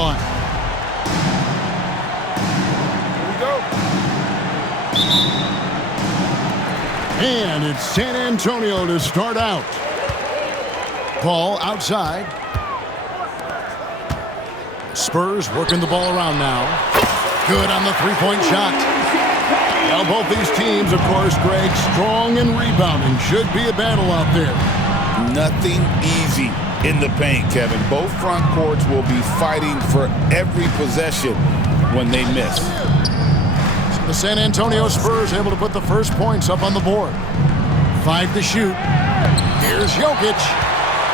line. Here we go. And it's San Antonio to start out. Paul outside. Spurs working the ball around now. Good on the three-point shot. Now both these teams, of course, Greg, strong and rebounding. Should be a battle out there. Nothing easy in the paint, Kevin. Both front courts will be fighting for every possession when they miss. The San Antonio Spurs able to put the first points up on the board. 5 to shoot. Here's Jokic.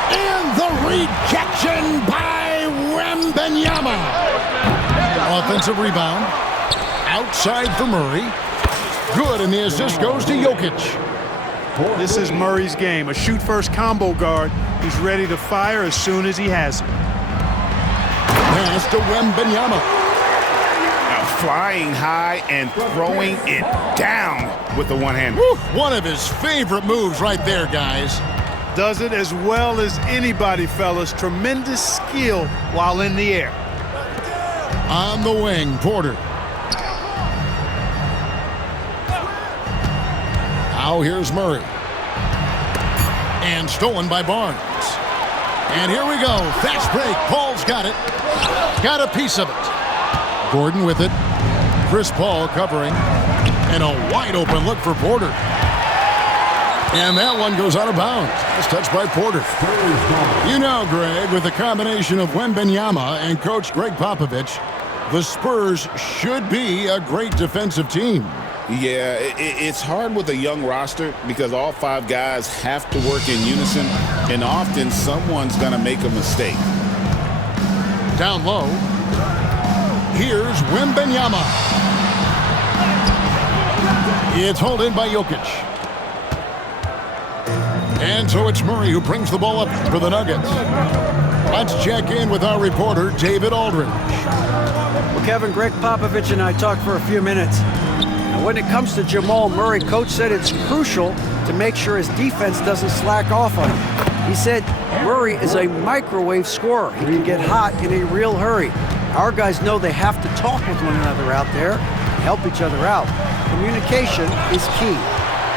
And the rejection by Wembanyama. Offensive rebound. Outside for Murray. Good, and the assist goes to Jokic. This is Murray's game. A shoot-first combo guard. He's ready to fire as soon as he has it. Pass to Wembanyama. Flying high and throwing it down with the one-hand. One of his favorite moves right there, guys. Does it as well as anybody, fellas. Tremendous skill while in the air. On the wing, Porter. Now here's Murray. And stolen by Barnes. And here we go. Fast break. Paul's got it. Got a piece of it. Gordon with it. Chris Paul covering. And a wide open look for Porter. And that one goes out of bounds. It's touched by Porter. You know, Greg, with the combination of Wembanyama and Coach Greg Popovich, the Spurs should be a great defensive team. Yeah, it's hard with a young roster because all 5 guys have to work in unison, and often someone's going to make a mistake. Down low. Here's Wembanyama. It's hauled in by Jokic. And so it's Murray who brings the ball up for the Nuggets. Let's check in with our reporter, David Aldridge. Well, Kevin, Greg Popovich and I talked for a few minutes. And when it comes to Jamal Murray, Coach said it's crucial to make sure his defense doesn't slack off on him. He said Murray is a microwave scorer. He can get hot in a real hurry. Our guys know they have to talk with one another out there, help each other out. Communication is key.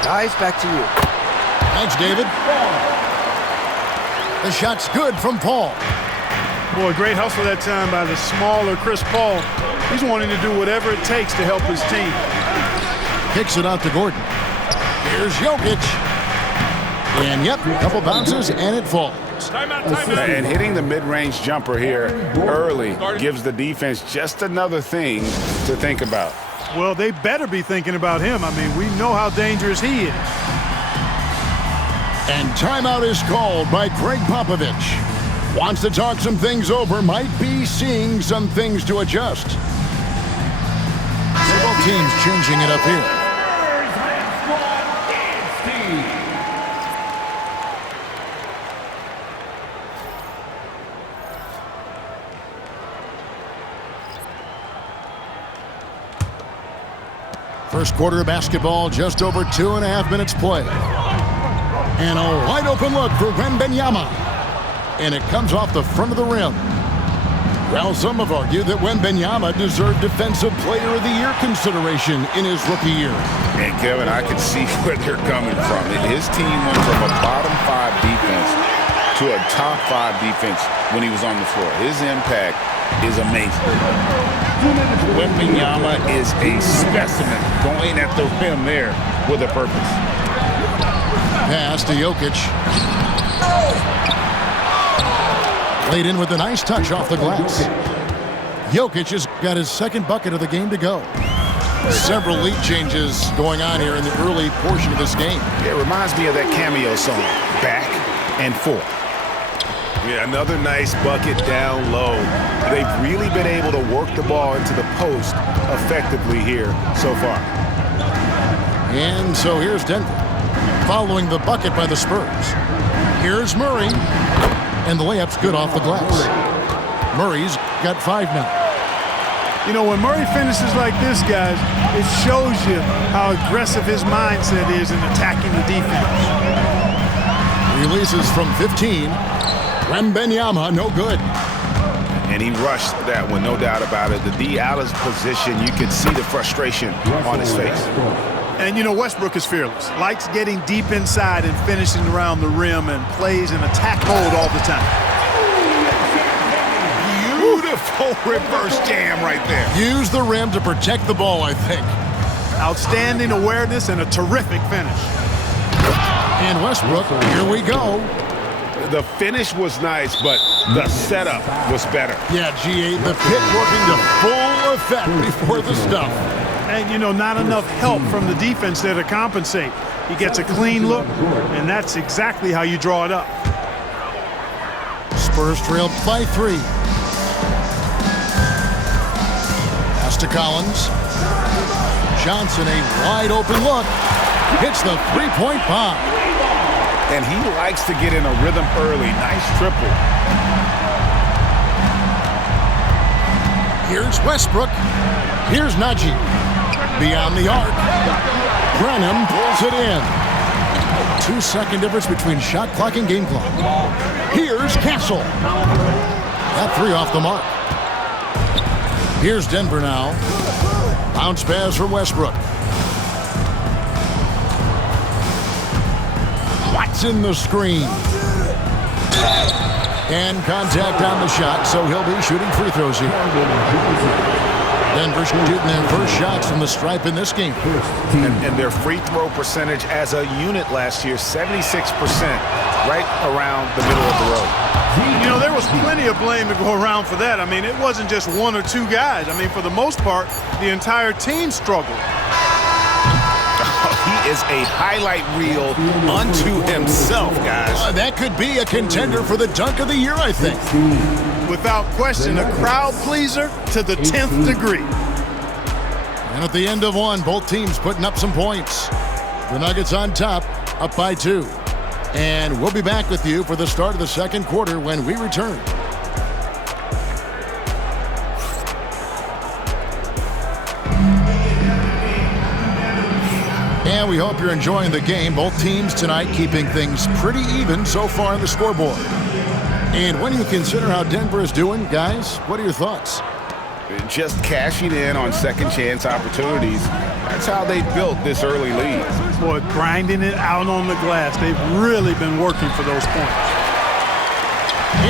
Guys, back to you. Thanks, David. The shot's good from Paul. Boy, great hustle that time by the smaller Chris Paul. He's wanting to do whatever it takes to help his team. Kicks it out to Gordon. Here's Jokic. And yep, a couple bounces and it falls. And hitting the mid-range jumper here early gives the defense just another thing to think about. Well, they better be thinking about him. I mean, we know how dangerous he is. And timeout is called by Greg Popovich. Wants to talk some things over, might be seeing some things to adjust. Several teams changing it up here. First quarter of basketball, just over 2.5 minutes played. And a wide open look for Wembanyama. And it comes off the front of the rim. Well, some have argued that Wembanyama deserved Defensive Player of the Year consideration in his rookie year. And Kevin, I can see where they're coming from. His team went from a bottom 5 defense to a top 5 defense when he was on the floor. His impact is amazing. Wembanyama is a specimen going at the rim there with a purpose. Pass to Jokic. Laid in with a nice touch off the glass. Jokic has got his second bucket of the game to go. Several lead changes going on here in the early portion of this game. It reminds me of that cameo song, Back and Forth. Yeah, another nice bucket down low. They've really been able to work the ball into the post effectively here so far. And so here's Denver, following the bucket by the Spurs. Here's Murray, and the layup's good off the glass. Murray's got 5 now. You know, when Murray finishes like this, guys, it shows you how aggressive his mindset is in attacking the defense. Releases from 15. Wembanyama, no good. and he rushed that one, no doubt about it. The D out of position, you could see the frustration on his face. And, you know, Westbrook is fearless. Likes getting deep inside and finishing around the rim and plays in attack mode all the time. Beautiful reverse jam right there. Use the rim to protect the ball, I think. Outstanding awareness and a terrific finish. And Westbrook, here we go. The finish was nice, but the setup was better. Yeah, G.A., the pit working to full effect before the stuff. And, you know, not enough help from the defense there to compensate. He gets a clean look, and that's exactly how you draw it up. Spurs trailed by 3. Pass to Collins. Johnson, a wide open look. Hits the three-point bomb. And he likes to get in a rhythm early. Nice triple. Here's Westbrook. Here's Najee. Beyond the arc. Brenham pulls it in. 2-second difference between shot clock and game clock. Here's Castle. That 3 off the mark. Here's Denver now. Bounce pass from Westbrook. Watson the screen. And contact on the shot, so he'll be shooting free throws here. Denver shooting their first shots from the stripe in this game. And their free throw percentage as a unit last year, 76%, right around the middle of the road. You know, there was plenty of blame to go around for that. I mean, it wasn't just 1 or 2 guys. I mean, for the most part, the entire team struggled. He is a highlight reel unto himself, guys. That could be a contender for the dunk of the year, I think. Without question, a crowd pleaser to the 10th degree. And at the end of 1, both teams putting up some points. The Nuggets on top, up by 2. And we'll be back with you for the start of the second quarter when we return. And we hope you're enjoying the game. Both teams tonight keeping things pretty even so far on the scoreboard. And when you consider how Denver is doing, guys, what are your thoughts? Just cashing in on second chance opportunities. That's how they built this early lead. Boy, grinding it out on the glass. They've really been working for those points.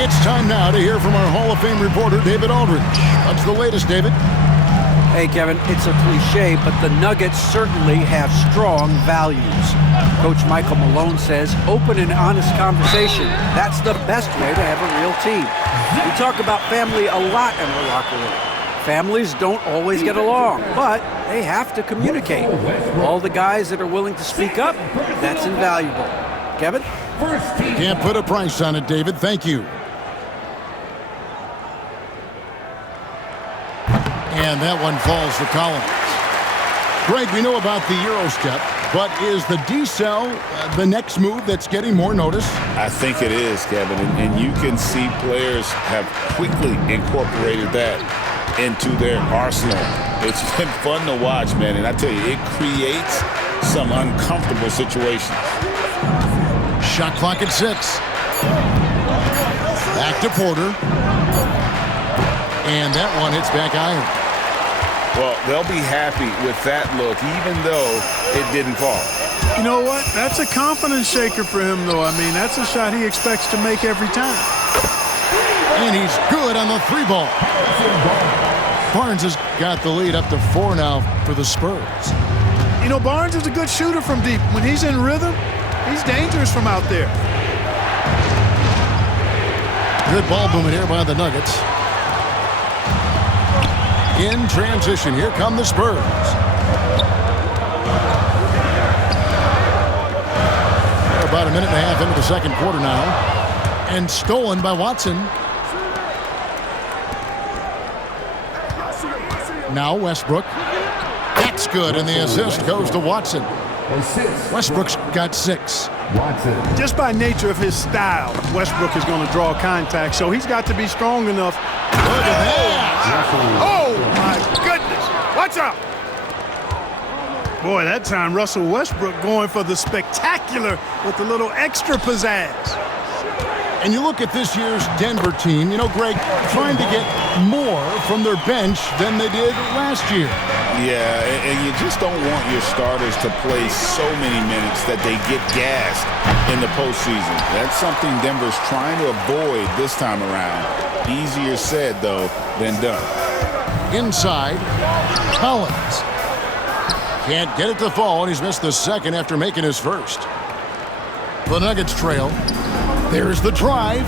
It's time now to hear from our Hall of Fame reporter, David Aldridge. What's the latest, David? Hey, Kevin, it's a cliche, but the Nuggets certainly have strong values. Coach Michael Malone says open and honest conversation. That's the best way to have a real team. We talk about family a lot in our locker room. Families don't always get along, but they have to communicate. All the guys that are willing to speak up, that's invaluable. Kevin? Can't put a price on it, David. Thank you. And that one falls for Collins. Greg, we know about the Euro step, but is the decel the next move that's getting more notice? I think it is, Kevin, and you can see players have quickly incorporated that into their arsenal. It's been fun to watch, man, and I tell you, it creates some uncomfortable situations. Shot clock at 6. Back to Porter. And that one hits back iron. Well, they'll be happy with that look, even though it didn't fall. You know what? That's a confidence shaker for him, though. I mean, that's a shot he expects to make every time. And he's good on the 3 ball. Barnes has got the lead up to 4 now for the Spurs. You know, Barnes is a good shooter from deep. When he's in rhythm, he's dangerous from out there. Good ball movement here by the Nuggets. In transition, here come the Spurs. They're about a minute and a half into the second quarter now. And stolen by Watson. Now Westbrook. That's good, and the assist goes to Watson. Westbrook's got 6. Just by nature of his style, Westbrook is going to draw contact, so he's got to be strong enough. Look at that! Oh, my goodness. Watch out. Boy, that time Russell Westbrook going for the spectacular with a little extra pizzazz. And you look at this year's Denver team, you know, Greg, trying to get more from their bench than they did last year. Yeah, and you just don't want your starters to play so many minutes that they get gassed in the postseason. That's something Denver's trying to avoid this time around. Easier said, though, than done. Inside, Collins. Can't get it to fall, and he's missed the second after making his first. The Nuggets trail. There's the drive.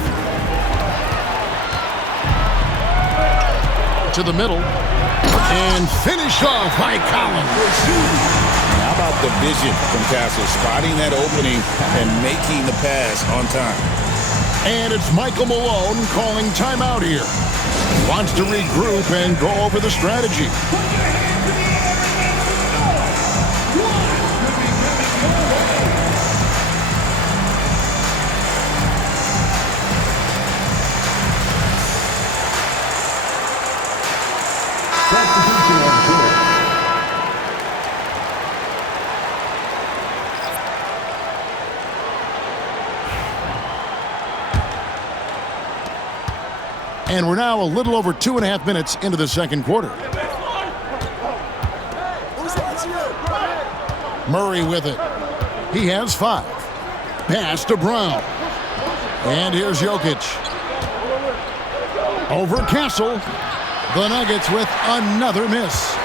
To the middle. And finish off by Collins. How about the vision from Castle, spotting that opening and making the pass on time. And it's Michael Malone calling timeout here. Wants to regroup and go over the strategy. And we're now a little over 2.5 minutes into the second quarter. Murray with it. He has 5. Pass to Brown. And here's Jokic. Over Castle. The Nuggets with another miss.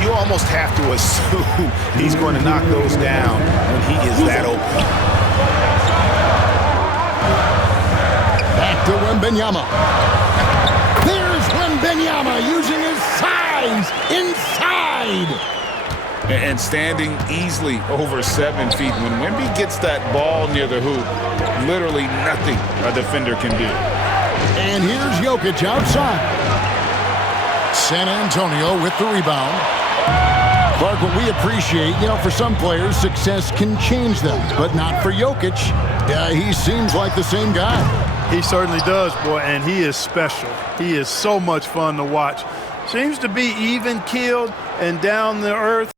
You almost have to assume he's going to knock those down when he is that open. Back to Wembanyama. There's Wembanyama using his size inside. And standing easily over 7 feet. When Wemby gets that ball near the hoop, literally nothing a defender can do. And here's Jokic outside. San Antonio with the rebound. Clark, what we appreciate, you know, for some players, success can change them, but not for Jokic. He seems like the same guy. He certainly does, boy, and he is special. He is so much fun to watch. Seems to be even-keeled and down to earth.